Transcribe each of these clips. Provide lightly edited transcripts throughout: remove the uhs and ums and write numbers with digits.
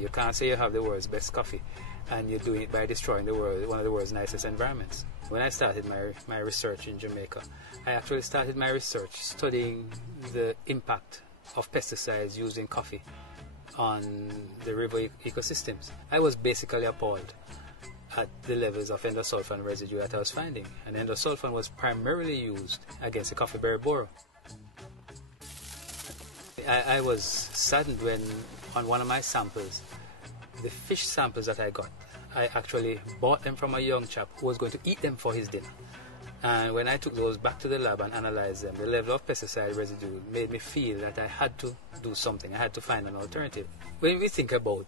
You can't say you have the world's best coffee and you're doing it by destroying one of the world's nicest environments. When I started my research in Jamaica, I actually started my research studying the impact of pesticides used in coffee on the river ecosystems. I was basically appalled at the levels of endosulfan residue that I was finding. And endosulfan was primarily used against the coffee berry borer. I was saddened when, on one of my samples, the fish samples that I got, I actually bought them from a young chap who was going to eat them for his dinner. And when I took those back to the lab and analyzed them, the level of pesticide residue made me feel that I had to do something. I had to find an alternative. When we think about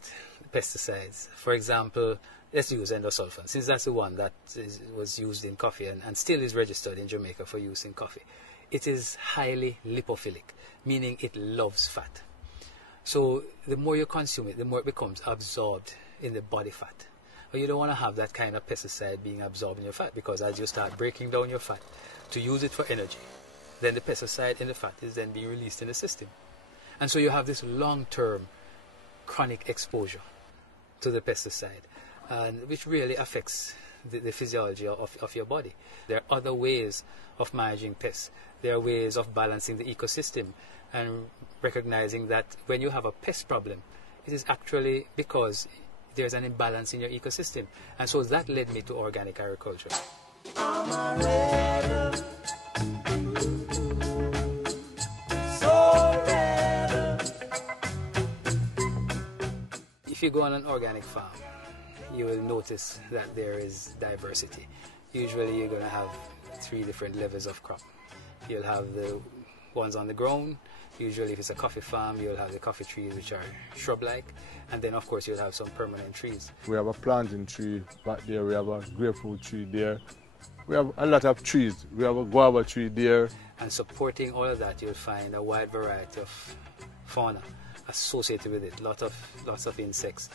pesticides, for example, let's use endosulfan, since that's the one that was used in coffee and still is registered in Jamaica for use in coffee. It is highly lipophilic, meaning it loves fat. So the more you consume it, the more it becomes absorbed in the body fat. But you don't want to have that kind of pesticide being absorbed in your fat, because as you start breaking down your fat to use it for energy, then the pesticide in the fat is then being released in the system. And so you have this long-term chronic exposure to the pesticide, which really affects the physiology of your body. There are other ways of managing pests. There are ways of balancing the ecosystem and recognizing that when you have a pest problem, it is actually because there's an imbalance in your ecosystem. And so that led me to organic agriculture. If you go on an organic farm, you will notice that there is diversity. Usually you're going to have 3 different levels of crop. You'll have the ones on the ground. Usually if it's a coffee farm, you'll have the coffee trees, which are shrub-like, and then of course you'll have some permanent trees. We have a plantain tree back there, we have a grapefruit tree there. We have a lot of trees. We have a guava tree there. And supporting all of that, you'll find a wide variety of fauna associated with it, lots of insects.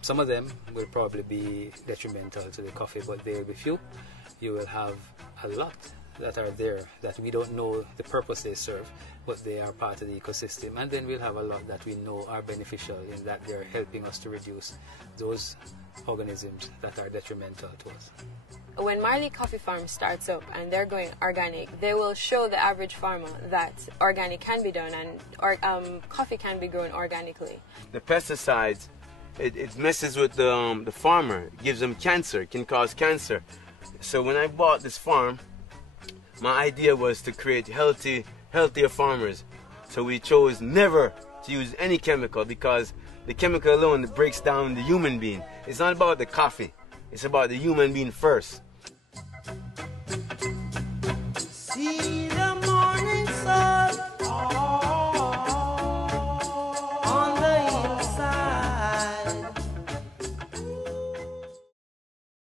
Some of them will probably be detrimental to the coffee, but there will be few. You will have a lot that are there that we don't know the purpose they serve, but they are part of the ecosystem. And then we'll have a lot that we know are beneficial in that they're helping us to reduce those organisms that are detrimental to us. When Marley Coffee Farm starts up and they're going organic, they will show the average farmer that organic can be done and coffee can be grown organically. The pesticides, it messes with the farmer, it gives them cancer, it can cause cancer. So when I bought this farm, my idea was to create healthier farmers. So we chose never to use any chemical, because the chemical alone breaks down the human being. It's not about the coffee, it's about the human being first. See